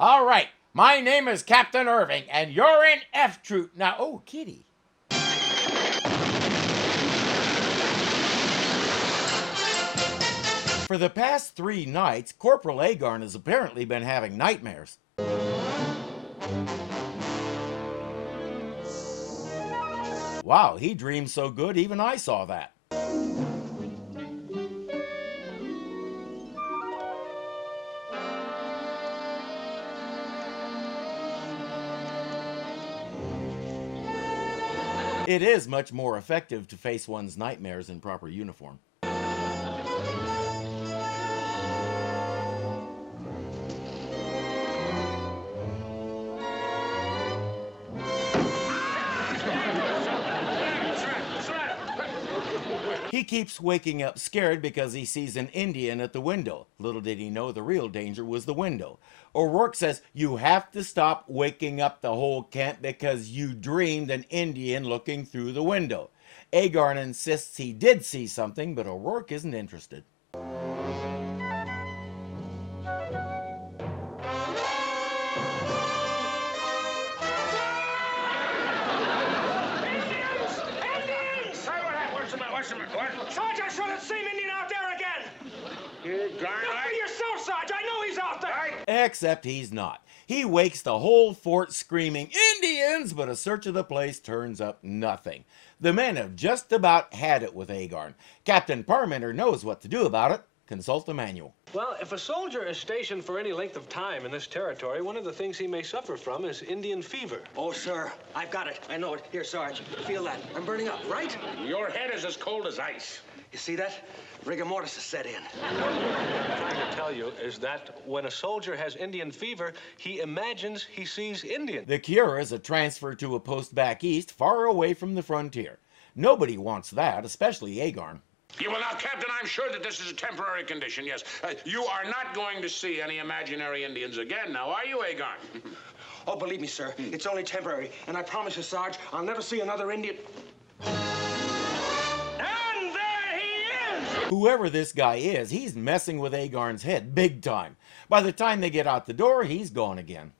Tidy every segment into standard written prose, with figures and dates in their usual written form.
All right, my name is Captain Irving, and you're in F Troop. Now, oh, kitty. For the past 3 nights, Corporal Agarn has apparently been having nightmares. Wow, he dreams so good, even I saw that. It is much more effective to face one's nightmares in proper uniform. He keeps waking up scared because he sees an Indian at the window. Little did he know the real danger was the window. O'Rourke says you have to stop waking up the whole camp because you dreamed an Indian looking through the window. Agarn insists he did see something, but O'Rourke isn't interested. Sarge, I saw that same Indian out there again! You darn right. Look for yourself, Sarge! I know he's out there! Except he's not. He wakes the whole fort screaming, Indians! But a search of the place turns up nothing. The men have just about had it with Agarn. Captain Parmenter knows what to do about it. Consult the manual. Well, if a soldier is stationed for any length of time in this territory, one of the things he may suffer from is Indian fever. Oh, sir, I've got it. I know it. Here, Sarge, feel that. I'm burning up, right? Your head is as cold as ice. You see that? Rigor mortis has set in. What I'm trying to tell you is that when a soldier has Indian fever, he imagines he sees Indian. The cure is a transfer to a post back east, far away from the frontier. Nobody wants that, especially Agarn. Well, now, Captain, I'm sure that this is a temporary condition, yes. You are not going to see any imaginary Indians again now, are you, Agarn? Oh, believe me, sir, it's only temporary. And I promise you, Sarge, I'll never see another Indian. And there he is! Whoever this guy is, he's messing with Agarn's head big time. By the time they get out the door, he's gone again.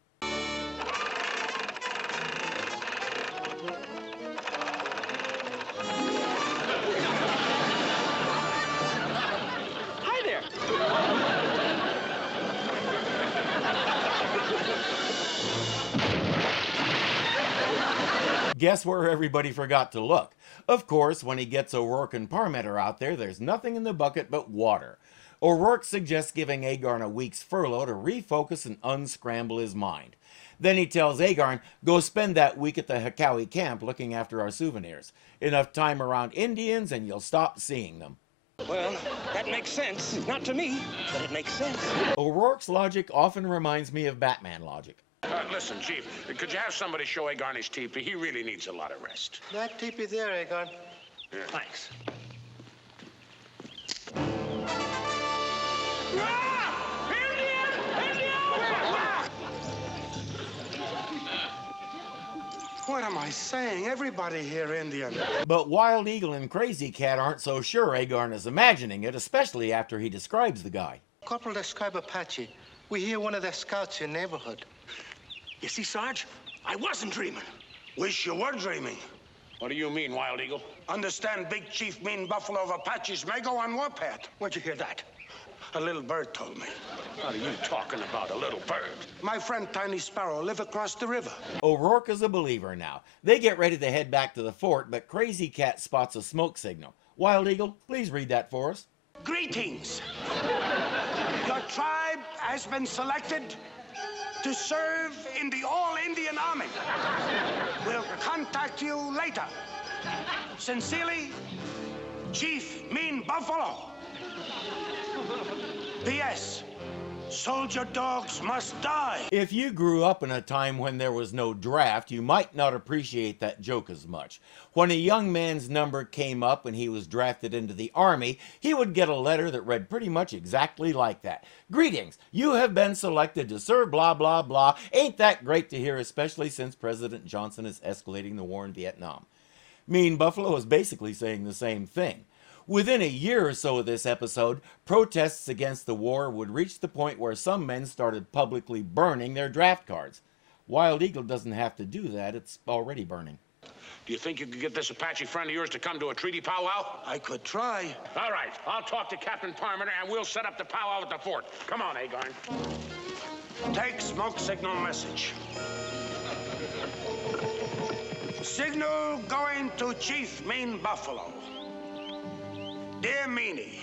Guess where everybody forgot to look? Of course, when he gets O'Rourke and Parmenter out there, there's nothing in the bucket but water. O'Rourke suggests giving Agarn a week's furlough to refocus and unscramble his mind. Then he tells Agarn, go spend that week at the Hakawi camp looking after our souvenirs. Enough time around Indians and you'll stop seeing them. Well, that makes sense. Not to me, but it makes sense. O'Rourke's logic often reminds me of Batman logic. Listen, Chief, could you have somebody show Agarn his teepee? He really needs a lot of rest. That teepee there, Agarn. Yeah. Thanks. What am I saying? Everybody here Indian. But Wild Eagle and Crazy Cat aren't so sure Agarn is imagining it, especially after he describes the guy. Corporal, describe Apache. We hear one of their scouts in neighborhood. You see, Sarge, I wasn't dreaming. Wish you were dreaming. What do you mean, Wild Eagle? Understand Big Chief Mean Buffalo of Apaches may go on warpath. Where'd you hear that? A little bird told me. What are you talking about, a little bird? My friend Tiny Sparrow live across the river. O'Rourke is a believer now. They get ready to head back to the fort, but Crazy Cat spots a smoke signal. Wild Eagle, please read that for us. Greetings. Your tribe has been selected to serve in the All-Indian Army. We'll contact you later. Sincerely, Chief Mean Buffalo. P.S. Soldier dogs must die. If you grew up in a time when there was no draft, you might not appreciate that joke as much. When a young man's number came up and he was drafted into the Army, he would get a letter that read pretty much exactly like that. Greetings, you have been selected to serve blah blah blah. Ain't that great to hear, especially since President Johnson is escalating the war in Vietnam. Mean Buffalo is basically saying the same thing. Within a year or so of this episode, protests against the war would reach the point where some men started publicly burning their draft cards. Wild Eagle doesn't have to do that, it's already burning. Do you think you could get this Apache friend of yours to come to a treaty powwow? I could try. All right, I'll talk to Captain Parmenter and we'll set up the powwow at the fort. Come on, Agarn. Take smoke signal message. Signal going to Chief Mean Buffalo. Dear Meanie,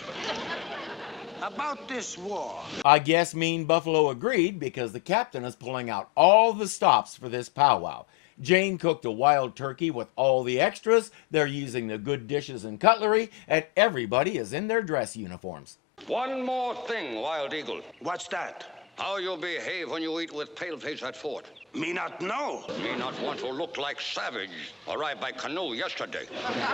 about this war. I guess Mean Buffalo agreed because the captain is pulling out all the stops for this powwow. Jane cooked a wild turkey with all the extras, they're using the good dishes and cutlery, and everybody is in their dress uniforms. One more thing, Wild Eagle. What's that? How you behave when you eat with paleface at fort. Me not know. Me not want to look like savage. Arrived by canoe yesterday.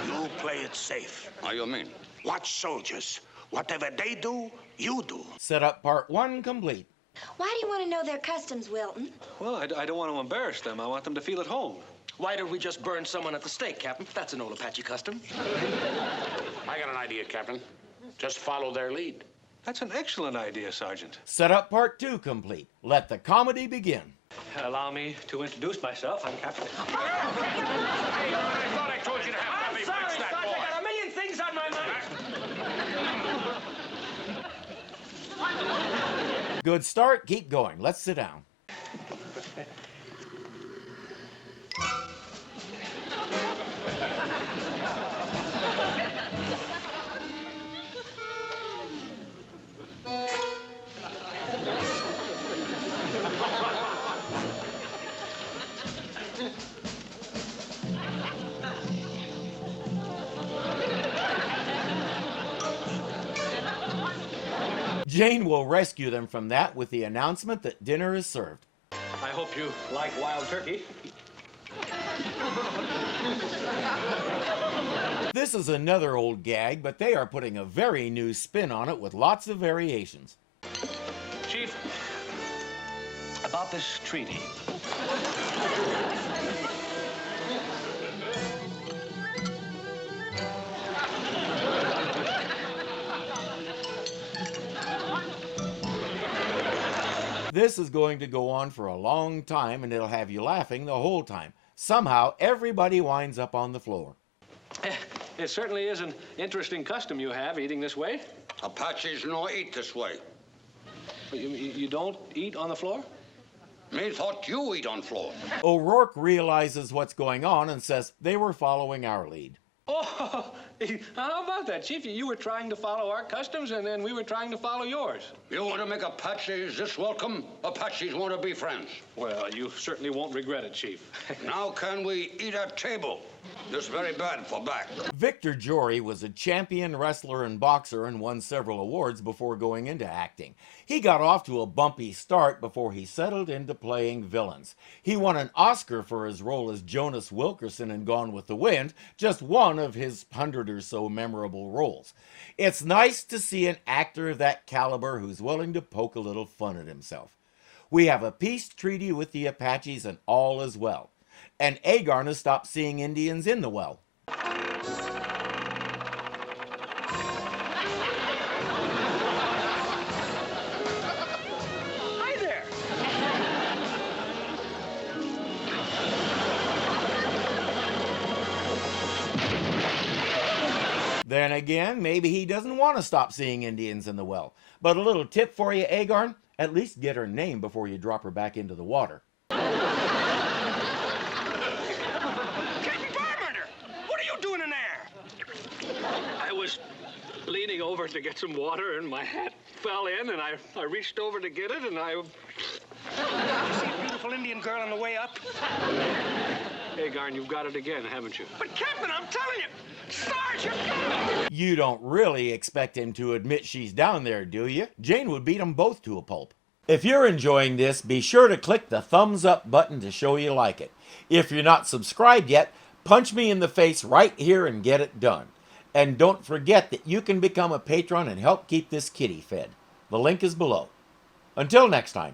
You play it safe. How you mean? Watch soldiers. Whatever they do, you do. Set up part 1 complete. Why do you want to know their customs, Wilton? Well, I don't want to embarrass them. I want them to feel at home. Why don't we just burn someone at the stake, Captain? That's an old Apache custom. I got an idea, Captain. Just follow their lead. That's an excellent idea, Sergeant. Set up part 2 complete. Let the comedy begin. Allow me to introduce myself. I'm Captain. Hey, I thought I told you to have I'm Bobby sorry, fix that Sarge. boy. I got a million things on my mind. Good start, keep going. Let's sit down. Jane will rescue them from that with the announcement that dinner is served. I hope you like wild turkey. This is another old gag, but they are putting a very new spin on it with lots of variations. Chief, about this treaty. This is going to go on for a long time, and it'll have you laughing the whole time. Somehow, everybody winds up on the floor. It certainly is an interesting custom you have, eating this way. Apaches no eat this way. But you don't eat on the floor? Me thought you eat on floor. O'Rourke realizes what's going on and says they were following our lead. Oh, how about that, Chief? You were trying to follow our customs, and then we were trying to follow yours. You want to make Apaches this welcome? Apaches want to be friends. Well, you certainly won't regret it, Chief. Now can we eat at table? This very bad for back. Victor Jory was a champion wrestler and boxer and won several awards before going into acting. He got off to a bumpy start before he settled into playing villains. He won an Oscar for his role as Jonas Wilkerson in Gone with the Wind, just one of his 100 or so memorable roles. It's nice to see an actor of that caliber who's willing to poke a little fun at himself. We have a peace treaty with the Apaches and all is well. And Agarn has stopped seeing Indians in the well. Hi there. Then again, maybe he doesn't want to stop seeing Indians in the well. But a little tip for you, Agarn, at least get her name before you drop her back into the water. I was leaning over to get some water, and my hat fell in, and I reached over to get it, and I... You see a beautiful Indian girl on the way up? Agarn, you've got it again, haven't you? But, Captain, I'm telling you, Sarge, you've got it! You don't really expect him to admit she's down there, do you? Jane would beat them both to a pulp. If you're enjoying this, be sure to click the thumbs up button to show you like it. If you're not subscribed yet, punch me in the face right here and get it done. And don't forget that you can become a patron and help keep this kitty fed. The link is below. Until next time.